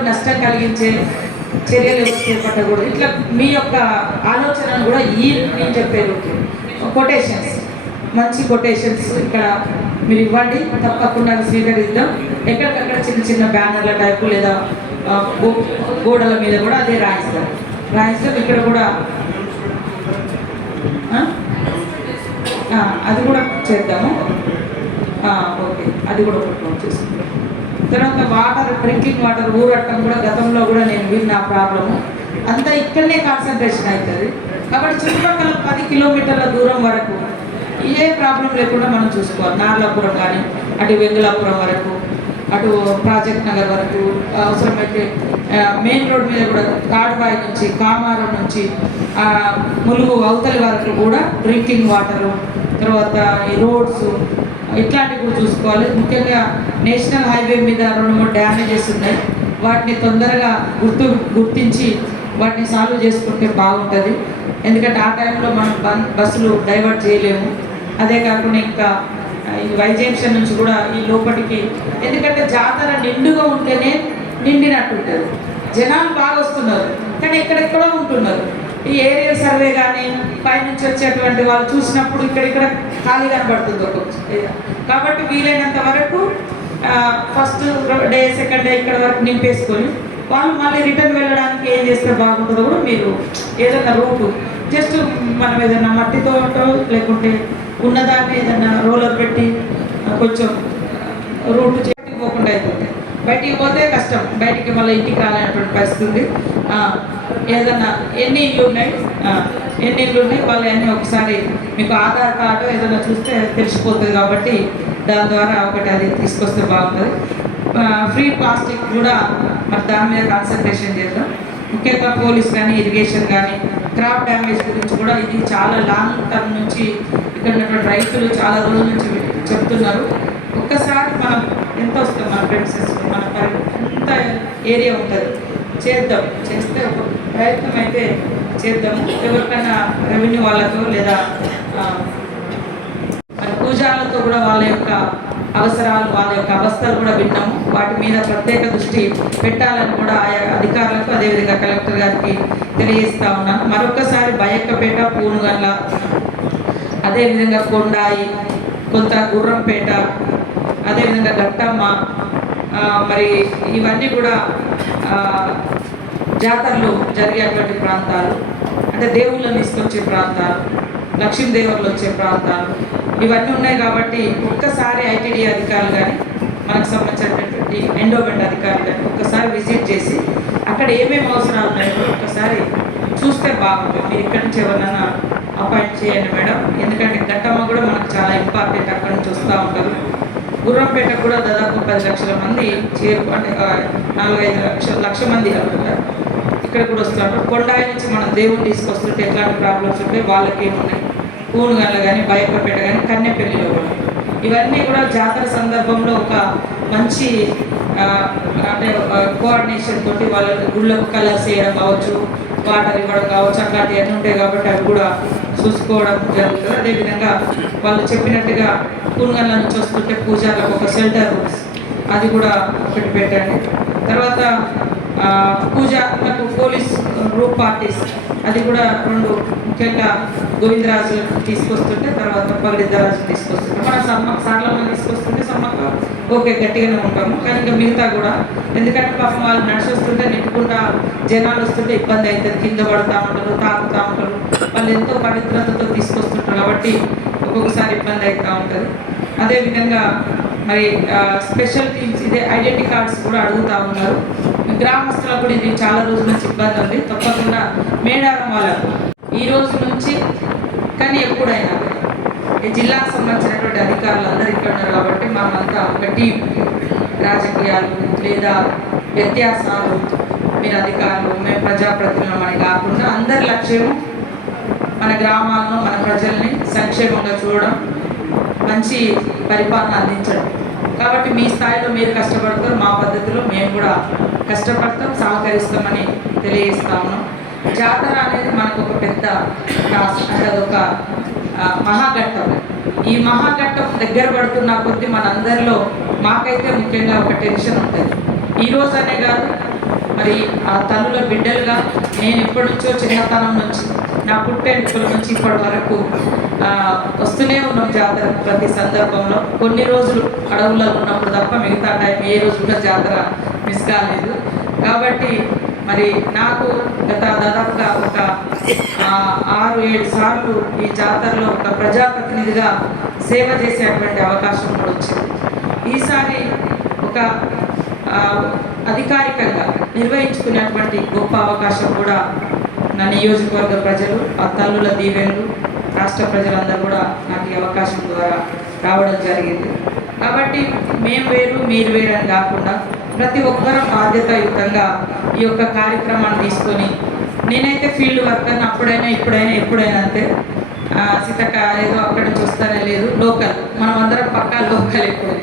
జనాలకు నష్టం కలిగించే చర్యలు చేపట్టకూడదు. ఇట్లా మీ యొక్క ఆలోచనను కూడా నేను చెప్పేది కొటేషన్స్, మంచి కొటేషన్స్ ఇక్కడ మీరు ఇవ్వండి, తప్పకుండా స్వీకరిద్దాం. ఎక్కడికక్కడ చిన్న చిన్న బ్యానర్ల టైపు లేదా గోడల మీద కూడా అదే రాయిస్తాం. ఇక్కడ కూడా అది కూడా చేద్దాము. ఓకే, అది కూడా ఒకటి చేసుకుంటాం. తర్వాత వాటర్, డ్రింకింగ్ వాటర్ ఊరట్టం కూడా గతంలో కూడా నేను విన్న ప్రాబ్లము. అంతా ఇక్కడనే కాన్సన్ట్రేషన్ అవుతుంది. కాబట్టి చుట్టుపక్కల 10 కిలోమీటర్ల దూరం వరకు ఏ ప్రాబ్లం లేకుండా మనం చూసుకోవాలి. నార్లాపురం కానీ అటు వెంగళాపురం వరకు, అటు ప్రాజెక్ట్ నగర్ వరకు, అవసరమైతే మెయిన్ రోడ్ మీద కూడా తాడుబాయి నుంచి కామారం నుంచి ములుగు అవతలి వరకు కూడా డ్రింకింగ్ వాటరు, తర్వాత ఈ రోడ్స్ ఇట్లాంటివి కూడా చూసుకోవాలి. ముఖ్యంగా నేషనల్ హైవే మీద 2-3 డ్యామేజెస్ ఉన్నాయి. వాటిని తొందరగా గుర్తించి వాటిని సాల్వ్ చేసుకుంటే బాగుంటుంది. ఎందుకంటే ఆ టైంలో మనం బస్సులు డైవర్ట్ చేయలేము. అదే కాకుండా ఇంకా ఈ వైజంక్షన్ నుంచి కూడా ఈ లోపలికి, ఎందుకంటే జాతర నిండుగా ఉంటేనే నిండినట్టు ఉంటుంది. జనాలు బాగా వస్తున్నారు కానీ ఎక్కడెక్కడో ఉంటున్నారు. ఈ ఏరియా సర్వే కానీ పైనుంచి వచ్చేటువంటి వాళ్ళు చూసినప్పుడు ఇక్కడిక్కడ ఖాళీ కనబడుతుంది ఒక్కొక్క. కాబట్టి వీలైనంత వరకు ఫస్ట్ డే, సెకండ్ డే ఇక్కడ వరకు నింపేసుకొని వాళ్ళు మళ్ళీ రిటర్న్ వెళ్ళడానికి ఏం చేస్తే బాగుంటుందో కూడా మీరు ఏదైనా రూటు జస్ట్ మనం ఏదైనా మట్టితో లేకుంటే ఉన్నదాన్ని ఏదైనా రోలర్ పెట్టి కొంచెం రూట్ చేసి పోకుండా అయిపోతుంది. బయటికి పోతే కష్టం, బయటికి మళ్ళీ ఇంటికి రాలేనటువంటి పరిస్థితి ఉంది. ఏదన్నా ఎన్ని ఇళ్ళు ఉన్నాయి వాళ్ళు అన్నీ ఒకసారి మీకు ఆధార్ కార్డు ఏదైనా చూస్తే తెలిసిపోతుంది. కాబట్టి దాని ద్వారా ఒకటి అది తీసుకొస్తే బాగుంటుంది. ఫ్రీ ప్లాస్టిక్ కూడా మరి దాని మీద కాన్సన్ట్రేషన్ చేద్దాం. ముఖ్యంగా పోలీస్ కానీ, ఇరిగేషన్ కానీ, క్రాప్ డ్యామేజ్ గురించి కూడా ఇది చాలా లాంగ్ టర్మ్ నుంచి ఇక్కడ ఉన్నటువంటి రైతులు చాలా రోజుల నుంచి చెప్తున్నారు. ఒక్కసారి మనం ఎంత వస్తాం, మన ప్రెమిసెస్ మన ఎంత ఏరియా ఉంటుంది చేస్తే ఒక ప్రయత్నం అయితే చేద్దాము. ఎవరికైనా రెవెన్యూ వాళ్ళతో లేదా మరి పూజారులతో కూడా వాళ్ళ యొక్క అవసరాలు, వాళ్ళ యొక్క అవస్థలు కూడా విన్నాము. వాటి మీద ప్రత్యేక దృష్టి పెట్టాలని కూడా ఆయా అధికారులకు, అదేవిధంగా కలెక్టర్ గారికి తెలియజేస్తా ఉన్నాను. మరొకసారి బయక్కపేట, పూనుగల్ల, అదేవిధంగా కొండాయి, కొంత గుర్రంపేట, అదేవిధంగా గట్టమ్మ, మరి ఇవన్నీ కూడా జాతరలు జరిగేటువంటి ప్రాంతాలు, అంటే దేవుళ్ళని తీసుకొచ్చే ప్రాంతాలు, లక్ష్మీదేవర్లు వచ్చే ప్రాంతాలు ఇవన్నీ ఉన్నాయి. కాబట్టి ఒక్కసారి ఐటీడీ అధికారులు కానీ, మనకు సంబంధించినటువంటి ఎండోమెంట్ అధికారులు కానీ ఒక్కసారి విజిట్ చేసి అక్కడ ఏమేమి అవసరాలు ఉన్నాయో ఒక్కసారి చూస్తే బాగుంటుంది. మీరు ఇక్కడి నుంచి ఎవరైనా అపాయింట్ చేయండి మేడం. ఎందుకంటే గట్టమ్మ కూడా మనకు చాలా ఇంపార్టెంట్, అక్కడ నుంచి వస్తూ ఉంటారు. గుర్రంపేట కూడా దాదాపు 10 లక్షల మంది అంటే 4-5 లక్ష మంది అనుకుంటారు ఇక్కడ కూడా వస్తుంటారు. కొండాయి నుంచి మనం దేవుని తీసుకొస్తుంటే ఎట్లాంటి ప్రాబ్లమ్స్ ఉంటాయి, వాళ్ళకి ఏమున్నాయి, పూనుగల్ల కానీ, బయపపేట కానీ, కన్నెపల్లిలో కూడా ఇవన్నీ కూడా జాతర సందర్భంలో ఒక మంచి అంటే కోఆర్డినేషన్ తోటి వాళ్ళ గుళ్ళకు కలర్స్ వేయడం కావచ్చు, వాటర్ ఇవ్వడం కావచ్చు, అట్లాంటివన్నీ ఉంటాయి. కాబట్టి అవి కూడా చూసుకోవడం జరుగుతుంది. అదేవిధంగా వాళ్ళు చెప్పినట్టుగా పూనుగల్ల నుంచి వస్తుంటే పూజార్లకు ఒక షెల్టర్ రూమ్స్ అది కూడా ఒకటి పెట్టండి. తర్వాత పూజలకు పోలీస్ గ్రూప్ పార్టీస్ అది కూడా 2 ముఖ్యంగా గోవిందరాజు తీసుకొస్తుంటే, తర్వాత పగడిద్దరాజు తీసుకొస్తుంటే, మన సార్లమ్మ తీసుకొస్తుంటే సమ్మక్క ఓకే గట్టిగానే ఉంటాము. కానీ ఇంకా మిగతా కూడా, ఎందుకంటే పాపం వాళ్ళు నడిచి వస్తుంటే నెట్టుకుంటా జనాలు వస్తుంటే ఇబ్బంది అవుతుంది, కింద పడుతూ ఉంటారు, తాకుతూ ఉంటారు. వాళ్ళు ఎంతో పవిత్రతతో తీసుకొస్తుంటారు కాబట్టి ఒక్కొక్కసారి ఇబ్బంది అవుతూ ఉంటుంది. అదేవిధంగా మరి స్పెషల్ టీమ్స్ ఇదే ఐడెంటిటీ కార్డ్స్ కూడా అడుగుతూ ఉన్నారు. గ్రామస్తులకు కూడా ఇది చాలా రోజుల నుంచి ఇబ్బంది ఉంది. తప్పకుండా మేడారం వాళ్ళకు ఈ రోజు నుంచి కానీ ఎప్పుడైనా ఈ జిల్లాకు సంబంధించినటువంటి అధికారులు అందరూ ఇక్కడ ఉన్నారు. కాబట్టి మనమంతా ఒక టీం, రాజకీయాలు లేదా వ్యత్యాసాలు, మీరు అధికారులు మేము ప్రజాప్రతినిధులు అని కాకుండా అందరి లక్ష్యం మన గ్రామాలను, మన ప్రజల్ని సంక్షేమంగా చూడడం, మంచి పరిపాలన అందించడం. కాబట్టి మీ స్థాయిలో మీరు కష్టపడతారు, మా పద్ధతిలో మేము కూడా కష్టపడతాం, సహకరిస్తామని తెలియజేస్తా ఉన్నాం. జాతర అనేది మనకు ఒక పెద్ద టాస్క్, అంటే అదొక మహాఘట్టం. ఈ మహాఘట్టం దగ్గర పడుతున్న కొద్దీ మనందరిలో మాకైతే ముఖ్యంగా ఒక టెన్షన్ ఉంటుంది. ఈరోజు అనే కాదు, మరి ఆ తల్లుల బిడ్డలుగా నేను ఎప్పటి నుంచో చిన్నతనం నుంచి నా పుట్టెంటుకల నుంచి ఇప్పటి వరకు వస్తూనే ఉన్నాం జాతర ప్రతి సందర్భంలో. కొన్ని రోజులు అడవుల్లో ఉన్నప్పుడు తప్ప మిగతా టైం ఏ రోజు కూడా జాతర మిస్ కాలేదు. కాబట్టి మరి నాకు దాదాపుగా ఒక 6-7 సార్లు ఈ జాతరలో ఒక ప్రజాప్రతినిధిగా సేవ చేసేటువంటి అవకాశం కూడా వచ్చింది. ఈసారి ఒక అధికారికంగా నిర్వహించుకునేటువంటి గొప్ప అవకాశం కూడా నా నియోజకవర్గ ప్రజలు, ఆ తల్లుల దీవెనలు, రాష్ట్ర ప్రజలందరూ కూడా నాకు ఈ అవకాశం ద్వారా రావడం జరిగింది. కాబట్టి మేము వేరు మీరు వేరు అని కాకుండా ప్రతి ఒక్కరూ బాధ్యతాయుతంగా ఈ యొక్క కార్యక్రమాన్ని తీసుకొని, నేనైతే ఫీల్డ్ వర్కర్ని అప్పుడైనా ఇప్పుడైనా ఎప్పుడైనా అంతే. సీతక్క ఏదో అక్కడి నుంచి వస్తానే లేదు, లోకల్ మనం అందరం పక్కా లోకల్ ఇప్పుడు.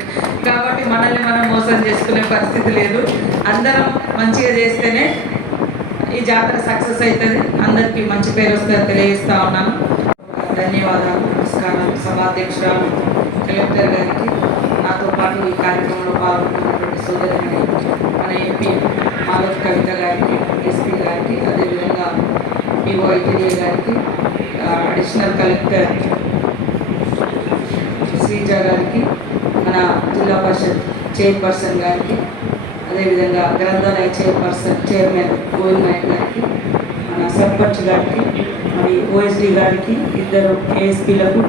కాబట్టి మనల్ని మనం మోసం చేసుకునే పరిస్థితి లేదు. అందరం మంచిగా చేస్తేనే ఈ జాతర సక్సెస్ అవుతుంది, అందరికీ మంచి పేరు వస్తుందని తెలియజేస్తా ఉన్నాను. ధన్యవాదాలు, నమస్కారాలు. సభాధ్యక్షురాలు కలెక్టర్ గారికి, నాతో పాటు ఈ కార్యక్రమంలో పాల్గొన్నటువంటి సోదరుని మన ఎంపీ మాలవ్ కవిత గారికి, ఎస్పీ గారికి, అదేవిధంగా ఈఓఐటీడీ గారికి, అడిషనల్ కలెక్టర్ శ్రీజ గారికి, మన జిల్లా పరిషత్ చైర్పర్సన్ గారికి, అదేవిధంగా గ్రంథాలయ చైర్మన్ గోవింద్ నాయక్ గారికి, మన సర్పంచ్ గారికి, మరి ఓఎస్డీ గారికి, 2 ఏఎస్పీలకు,